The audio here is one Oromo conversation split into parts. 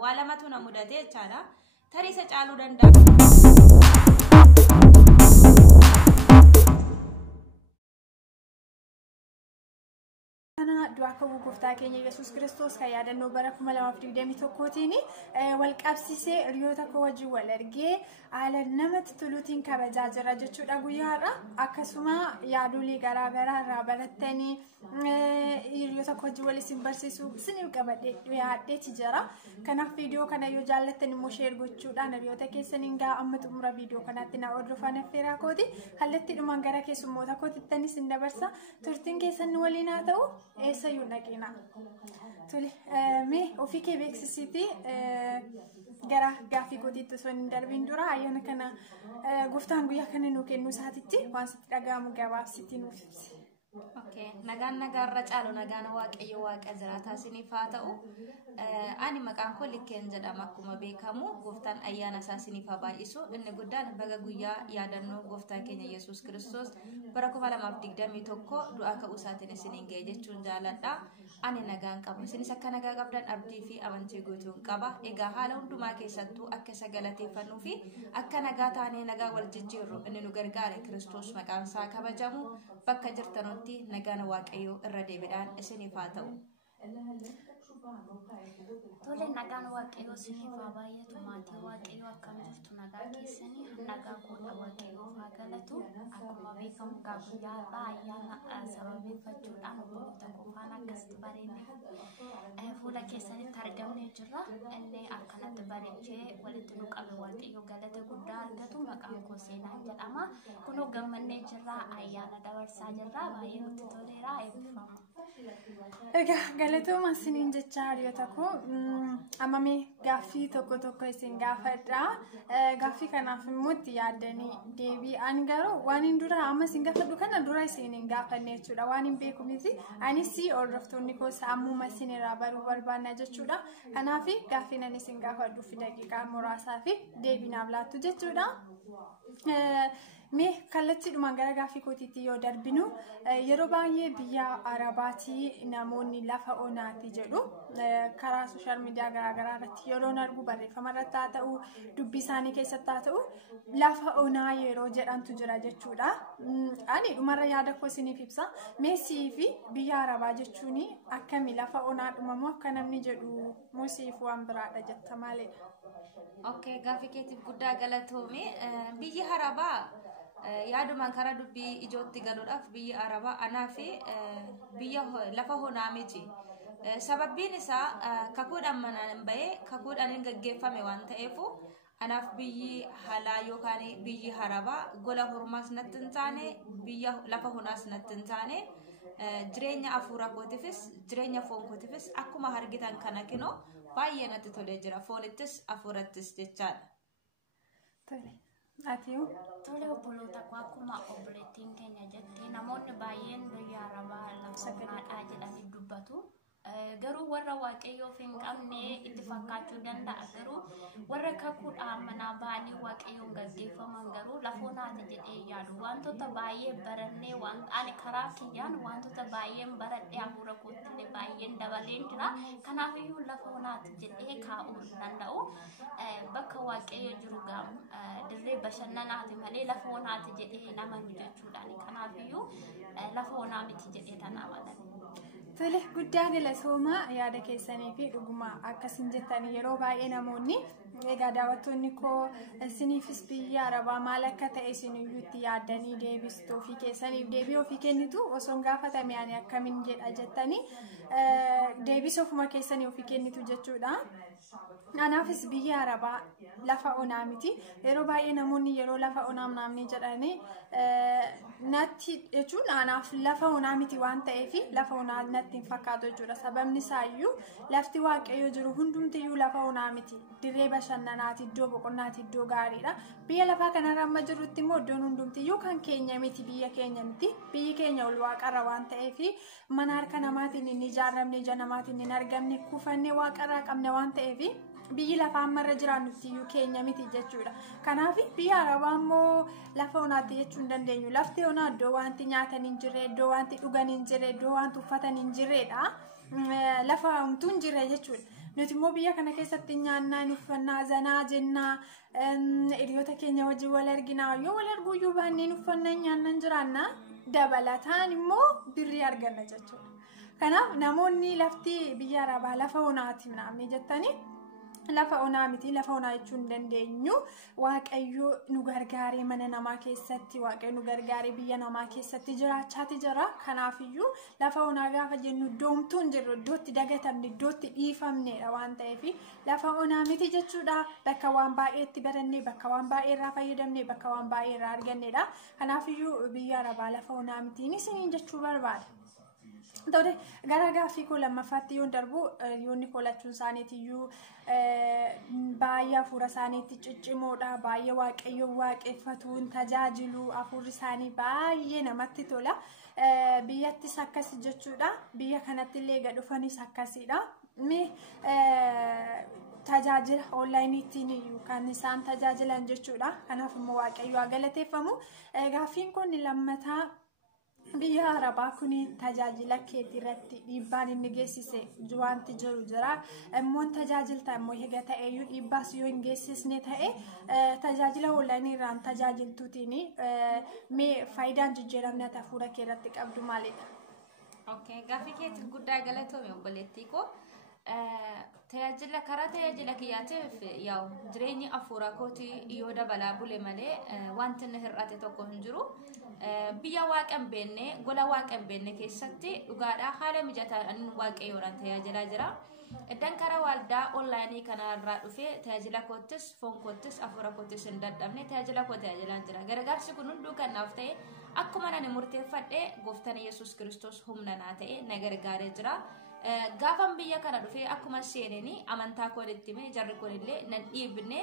waa lamatu na mudate jechaadha. Tarii isa caaluu danda'a. Du'aa goftaa keenya Yesuus Kiristoos kan yaadannoo bara 2021tiin wal qabsiisee hiriyoota koo wajjin wal argee haala namatti toluutiin kabajaa jira jechuudha guyyaadha. Akkasuma yaadolee garaagaraa irraa barattanii hiriyoota koo wajjin wal isin barsiisuu isiniif qabadhee dhiyaadheeti jira. Kanaaf viidiyoo kana yoo jaallattan immoo sheer gochuudhaan hiriyoota keessaniin gaa amma xumura viidiyoo kanaatti na hordofaa affeeraa kooti. Kallattiidhumaan gara keessummoota kootiittanis isin dabarsa. Turtiin keessan waliin haa ta'u. Eessayyuu dhaqina. Tole mee ofii kee beeksisiitii gara gaaffii kootiitti osoo hin darbiin dura ayyaana kana gooftaan guyyaa kana nuu kennu isaatitti waan sitti dhaga'amu gabaabsitii nuuf ibsi. Okay, nagaan nagaarra caalu nagaan waaqayyo waaqa jiraataa isiniif haa ta'u. Ani maqaan koo Likkeen jedhama akkuma beekamu gooftaan ayyaana isaa isiniif haa baay'isu. Inni guddaan baga guyyaa yaadannoo gooftaa keenya Yesuus Kiristoos bara 2021 du'aa ka'uu isaatiin isiniin ga'e jechuun jaalladha. Ani nagaan qaba. Isinis akka nagaa qabdan abdii fi amantii guutuun qaba. Egaa haala hundumaa keessattuu akka isa galateeffannuu fi akka nagaa taanee nagaa wal jijjiirru inni nu gargaare Kiristoos maqaan isaa kabajamu bakka jirtanutti nagaan waaqayyoo irra deebiidhaan isiniif haa ta'u. Tole nagaan waaqayyoo isiniif haa baay'atu maatii waaqayyoo akkam jirtu nagaa keessanii nagaa godha waaqayyoo haa galatu. Akkuma beekamu guyyaa irraa ayyaana sababeeffachuudhaan obboloota qofaan akkasitti bareedee fuula keessanitti argamnee jirra. Inni akkanatti bareechee walitti nu qabe waaqayyoo galata guddaa argatu. Maqaan koo Seenaan jedhama. Kunoo gammannee jirra ayyaana dabarsaa jirra baay'ee nutti toleera eebbifama. Egaa galatooma isiniin jecha hiriyoota koo ammamee gaaffii tokko isin gaafadha. Gaaffii kanaaf immoo itti yaaddanii deebii ani garuu waan hin dura amma isin gaafadhu kana dura isin hin gaafanne jechuudha waan hin beeku miti. Anis hordoftoonni koo ammuma isin irraa baruu barbaanna jechuudha. Kanaaf gaaffii nan isin gaafadhuuf daqiiqaa muraasaa fi deebii naaf laattu jechuudha. Mee kallattiidhumaan gara gaaffii kootiitti yoo darbinu yeroo baay'ee biyya Arabaatii namoonni lafa onaati jedhu karaa sooshaal miidiyaa garaagaraa irratti yeroo argu barreeffama irratti haa ta'u dubbii isaanii keessatti haa ta'u lafa onaa yeroo jedhantu jira jechuudha. Ani dhumarra yaada koo isiniif ibsa. Meesii fi biyya Arabaa jechuun akkami lafa onaa dhumamoo akka namni jedhu musiif waan biraadha jetta maalidha? Okay, gaaffii keetiif guddaa galatoome. Biyyi Arabaa yaadumaan karaa dubbii ijootti galuudhaaf biyya Arabaa anaa fi biyya lafa onaa miti. Sababbiin isaa kakuudhaan manaan bahee kakuudhaan hin gaggeeffame waan ta'eef anaaf biyyi halaa yookaan biyyi Arabaa gola hormaas natti hin taane biyya lafa onaas natti hin taane jireenya hafuura kootiifis jireenya foon kootiifis akkuma argitan kana kinoo baay'ee natti tolee jira foonittis hafuurattis jechaadha. Tole obboloota koo akkuma obboleettiin keenya jettee namoonni baay'een biyya Arabaa lafa onaadhaa jedhanii dubbatu. Garuu warra waaqayyoof hin qabne itti fakkaachuu danda'a. Garuu warra kakuudhaan manaa bahanii waaqayyoon gaggeeffaman garuu lafa onaati jedhee yaadu. Wantoota baay'ee barannee ani karaa kiyyaan wantoota baay'een baradhee hafuura kootti baay'een dabaleen jira. Kanaafiyyuu lafa onaati jedhee kaa'uu hin danda'u. Bakka waaqayyo jiru dirree bashannanaati malee lafa onaati jedhee nama jechuudhaan. Kanaafiyyuu lafa onaa miti jedhee tanaa malan. Tole guddaa galatooma yaada keessanii fi dhuguma akkasin jettan yeroo baay'ee namoonni egaa daawwattoonni koo isiniifis biyya Arabaa maal akka ta'e isiniyyuu itti yaaddanii deebistuu fi keessaniif deebii ofii kennitu osoo hin gaafatame ani akkamiin jedha jettanii deebisa ofuma keessanii ofii kennitu jechuudha. Anaafis biyya Arabaa lafa onaa miti. Yeroo baay'ee namoonni yeroo lafa onaa namni jedhanii natti jechuun anaaf lafa onaa miti waan ta'eef lafa onaa natti hin fakkaatu jechuudha. Sababni isaayyuu lafti waaqayyo jiru hundumtiyyuu lafa onaa miti. Dirree bashannanaati, iddoo boqonnaati, iddoo gaariidha. Biyya lafaa kanarra amma jirrutti immoo iddoon hundumtiyyuu kan keenya miti, biyya keenya miti. Biyyi keenya ol waaqarra waan ta'eef mana harka namaatiin hin ijaarramne, ija namaatiin hin argamne, kuufannee waaqarraa qabne waan ta'eef biyyi lafaa ammarra jiraannutti iyyuu keenya miti jechuudha. Kanaaf biyya Arabaa immoo lafa onaatti jechuu hin dandeenyu. Lafti onaa iddoo wanti nyaatan hin jirre, iddoo wanti dhugan hin jirre, iddoo wanti uffatan hin jirredha. Lafa homtuu hin jirre jechuudha. nuti immoo biyya kana keessatti nyaannaa hin uffannaa zanaa jennaa hiriyoota keenya wajjin wal arginaa yoo wal arguuyyuu baanneen uffannaa nyaannan jiraannaa dabalataan immoo birrii arganna jechuudha. Kanaaf namoonni lafti biyya arabaa lafa onaati naamni jettanii lafa onaa miti lafa onaa jechuun hin dandeenyu waaqayyo nu gargaaree mana namaa keessatti waaqayyo nu gargaaree biyya namaa keessatti jiraachaati jira. Kanaafiyyuu lafa onaa gaafa jennu doomtuu hin jirru iddootti dagatamne iddootti dhiifamnedha waan ta'eef lafa onaa miti jechuudha. Bakka waan baay'eetti barannee bakka waan baay'ee irraa fayyadamne bakka waan baay'ee irraa argannedha. Kanaafiyyuu biyya arabaa lafa onaa mitiin isiniin jechuu barbaada. Tole gara gaaffii koo lammaffaatti yoon darbu yoonni koolachuun isaaniitiyyuu baay'ee hafuura isaaniitti ciccimoodha. Baay'ee waaqayyo waaqeffatuun tajaajilu hafuurri isaanii baay'ee namatti tola. Biyyattis akkasi jechuudha. Biyya kanatti illee gad dhufanis akkasiidha. Tajaajila onlaayiniitiin kan isaan tajaajilan jechuudha. Kanaaf immoo waaqayyo haa galateeffamu. Gaaffiin kun lammataa biyya arabaa kun tajaajila keetii irratti dhiibbaan inni geessise wanti jiru jira. Immoo tajaajilta immoo eega ta'eyyuu dhiibbaas yoo hin geessisne ta'e tajaajila onlaayinii irraan tajaajiltuutiin mee faayidaan jijjiiramni ati hafuura kee irratti qabdu maalidha? Okay, gaaffii keetiin guddaa galatoomii obboleettii koo. Tajaajila karaa tajaajila kiyyaatiif yaa'u jireenyi hafuura kootii yoo dabalaa bule malee wanti inni hir'ate tokko hin jiru. Biyya waaqan beenne gola waaqan beenne keessatti dhugaadhaa haala mijataan waaqayyoodhaan tajaajilaa jira. Iddaan karaa waldaa onlaayinii kanarraa dhufee tajaajila koottis foon koottis hafuura koottis hin dadhabne tajaajila koo tajaajilaa jira. Gargaarsi kun hunduu kan naaf ta'e akkuma ani murteeffadhee gooftaan Yesuus Kiristoos humna naa ta'e na gargaaree jira. Gaafan biyya kana dhufee akkuma seenanii amantaa koo itti himee jarri kun illee nan dhiibne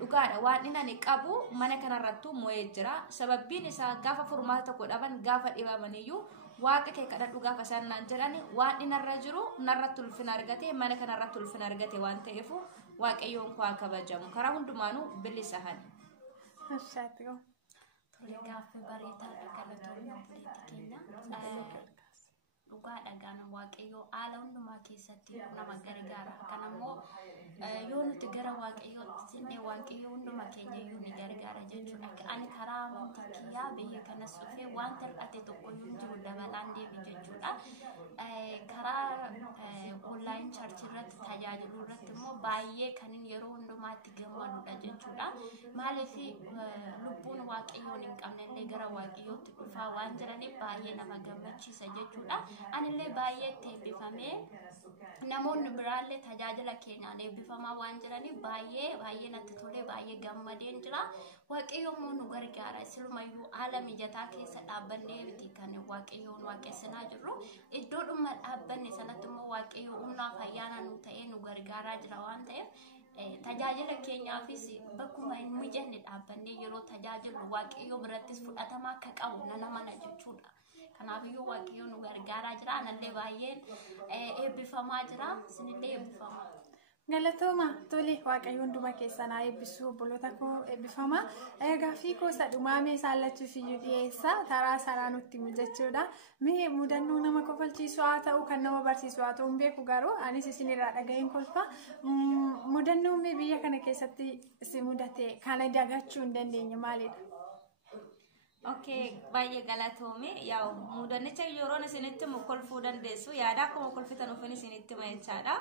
dhugaadha waan inni ani qabu mana kanarrattuu mo'ee jira. Sababbiin isaa gaafa furmaata tokko dhaban gaafa dhibamaniyyuu waaqa kee kadhadhu gaafa isaan naan jedhan waan inni narra jiru narratti ulfina argate mana kanarratti ulfina argate waan ta'eef waaqayyoon koo kabajamu karaa hundumaanuu bilisahan. Tole gaaffii bareedaa galatoomii obboleettii keenya. Dhugaa dhagaan waaqayyoo haala hundumaa keessatti nama gargaara. Kanammoo yoo nuti gara waaqayyootti sinnee waaqayyoo hunduma keenya iyyuu ni gargaara jechuudha. Ani karaa amantii kiyyaa biyya kanas dhufee waan hir'ate tokko iyyuu jiru dabalaan deebi jechuudha. Karaa onlaayin charchi irratti tajaajilu irratti immoo baay'ee kan yeroo hundumaatti gammadudha jechuudha. Maaliif lubbuun waaqayyoon hin qabnellee gara waaqayyootti dhufaa waan jiraniif baay'ee nama gammachiisa jechuudha. Anillee baay'ee itti eebbifamee namoonni biraallee tajaajila keenyaan eebbifamaa waan jiraniif baay'ee natti tolee baay'ee gammadeen jira. Waaqayyoon nu gargaara. Silumayyuu haala mijataa keessa dhaabbannee biti kan waaqayyoon waaqessinaa jirru. Iddoodhuma dhaabbanne sanatti immoo waaqayyoo humnaa fayyaana nu ta'ee nu gargaaraa jira waan ta'eef tajaajila keenyaafis bakkuma hin mijanne dhaabbannee yeroo tajaajilu waaqayyoo birattis fudhatama akka qabu nama jechuudha. Kanaafiyyuu waaqayyoon nu gargaaraa jira. Anallee baay'een eebbifamaa jira. Isinillee eebbifamaa. Galatooma tole waaqayyo hunduma keessan haa eebbisu obboloota koo eebbifama. Gaaffii koo sadhumaamee saallachuuf iyyuu dhiyeessa taraa saraa nutti mijachuudha. Mee mudannoo nama kofalchiisu haa ta'u kan nama barsiisu haa ta'u hin beeku garuu anis isinirraa dhaga'een kolfa. Mudannoo mee biyya kana keessatti si mudate kana dagachuu hin dandeenye maalidha? Okay, baay'ee galatoomii yaa'u mudannicha yeroon isinitti kolfuu dandeessu yaada akkuma kolfitan ufin isinitti mayechaadha.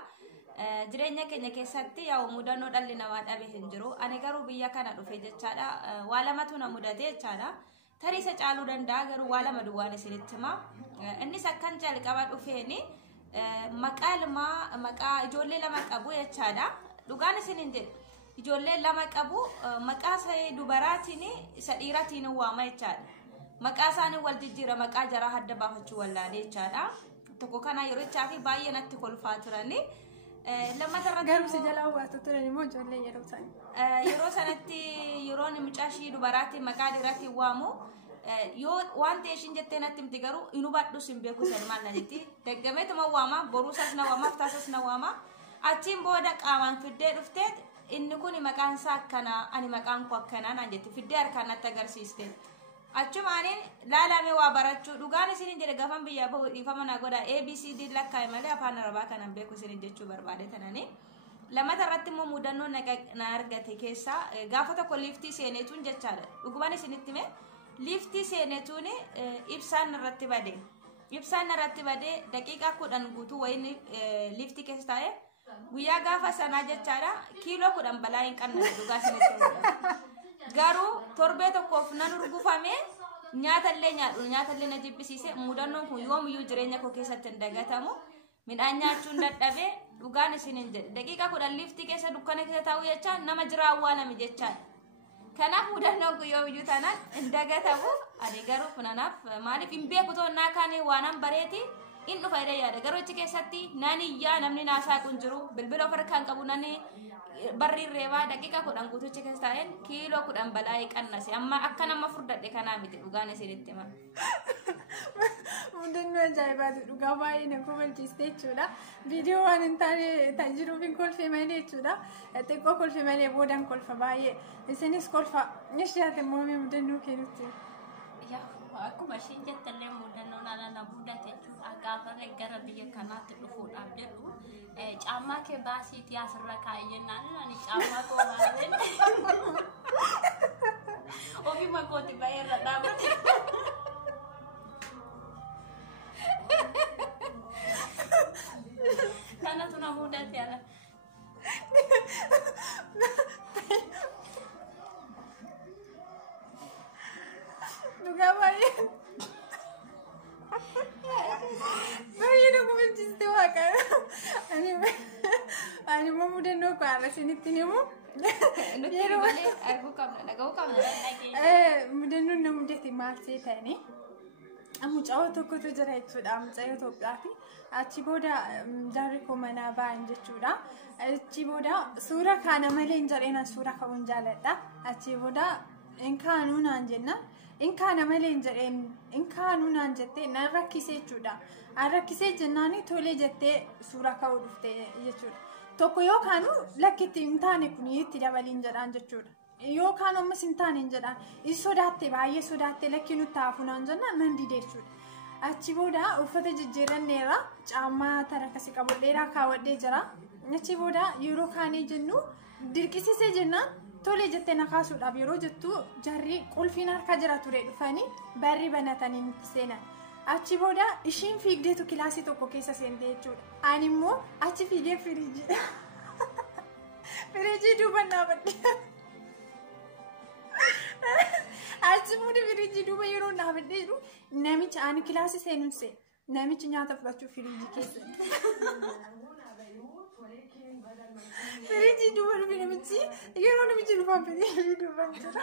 Jireenya keenya keessatti yaa'u mudannoo dhalli namaa dhabe hin jiru. Ani garuu biyya kana dhufe jechaadha. Waa lamatu na mudate jechaadha. Tarii isa caaluu danda'a garuu waa lama duwwaan isinitti hima. Innis akkan jalqaba dhufeeni maqaa ijoollee lama qabu jechaadha. Dhugaan isinin jedhe. Ijoollee lama qabu maqaa isaa dubaraatiin isa dhiiraatiin waama jechaadha. Maqaa isaanii wal jijjiira maqaa jaraa adda baafachuu wallaale jechaadha. Tokko kana yeroo ichaafi baay'ee natti kolfaa turani. Garuu si jalaa waatu turan immoo ijoollee yeroo isaanii. Yeroo sanatti yeroo mucaashii dubaraatiin maqaa dhiiraatiin waamu yoo waan ta'e ishiin jettee natti himti garuu inu badhu sin beeku san maal na jetti. Deggameetuma waama boruusas na waama aftaasas na waama. Achiin booda qaamaan fiddee dhuftee inni kun maqaan isaa akkana ani maqaan koo akkana naan jetti fiddee harkaan natti agarsiiste. achumaaniin laalame waa barachuu dhugaan isin jedhe gafan biyya bahu dhiifama na godha ABCD lakkaa'e malee afaan arabaa kanan beeku isin jechuu barbaade tananii lamata irratti immoo mudannoo na argate keessaa gaafa tokko liiftii seeneetuun jechaadha dhugumaan isinitti mee liiftii seeneetuun ibsaan irratti bade daqiiqaa 10 guutuu wayini liiftii keessa taa'e guyyaa gaafa sanaa jechaadha kiiloo 10 balaa hin qannane dhugaa isinitti garuu torbee tokkoof nan urgufame nyaatallee na jibbisiise mudannoon kun yoomiyyuu jireenya koo keessatti hin dagatamu midhaan nyaachuun dadhabee dhugaan isinin jedhe daqiiqaa 10 liiftii keessa dukkana keessa taa'u jechaan nama jira awwaalame jechaan kanaaf mudannoon kun yoomiyyuu taanaan hin dagatamu ani garuu funanaaf maaliif hin beeku toonnaa kaanii waanan bareeti in dhufa ida yaada garuu achi keessatti nani iyyaa namni naasaa kun jiru bilbila of harkaan qabu nani barri reebaa daqiiqaa 10 guutuchi keessa taa'een kiiloo 10 balaa qannase amma akka nama furdadhe kanaa miti dhugaan isinitti hima. Mudannoo ajaa'ibaati dhugaa baay'ee na kofachiiste jechuudha. Viidiyoo waan hin taane tajiruuf hin kolfee malee jechuudha. Xiqqoo kolfee malee boodaan kolfa baay'ee. Isinis kolfa nishaate moomee mudannoo kennutti. Akkuma isheen jettallee mudannoon ala na mudate jechuudha. Gaafa gara biyya kanaatti dhufuudhaaf jedhu caammaa kee baasiitii asirra kaa'ee jennaan ani caammaa koo baaseen ofii makooti baay'ee irra dhaabate. Kanatu na mudate ala. Dhugaa baay'ee na kofachiiste waaqa. Ani immoo mudannoo koo haala isinitti himu. Mudannoon na mudate maal ta'anii mucaa'oo tokkotu jira jechuudha. Mucaa'oo Itoophiyaati. Achi booda jaarri koo manaa ba'an jechuudha. Achi booda suura kaana malee hin jedheen suura ka'uun jaaladha. Achi booda hin kaanuu naan jenna. In kaana malee hin jedheen in kaanuu naan jettee na rakkisee jechuudha. An rakkisee jennaani tolee jettee suura ka'uu dhufte jechuudha. Tokko yookaan lakkitti hin taane kun itti dabaliin jedhaan jechuudha. Yookaan ammas hin taane hin jedhaan. Is sodaatte baay'ee sodaatte lakki nutti haafu naan jennaan nan dide jechuudha. Achi booda uffata jijjiiranneera caammaa tarakasi qabu dheeraa kaawwadhee jira. Achi booda yeroo kaanee jennu dirqisiisee jennaan tolee jettee na kaasuudhaaf yeroo jettu jarri qulfiin harka jira ture dhufanii barri banatanii nutti seenan. Achi booda ishiin fiigdeetu kilaasii tokko keessa seente jechuudha. Ani immoo achi fiigee firiijii duuba dhaabadhe. Achi muudi firiijii duuba yeroo dhaabadhe jiru namicha ani kilaasii seenuunse namichi nyaata fudhachuu firiijii keessa. Firiijii duuba dhufe namichi yeroo namichi dhufan firiijii duuba jira.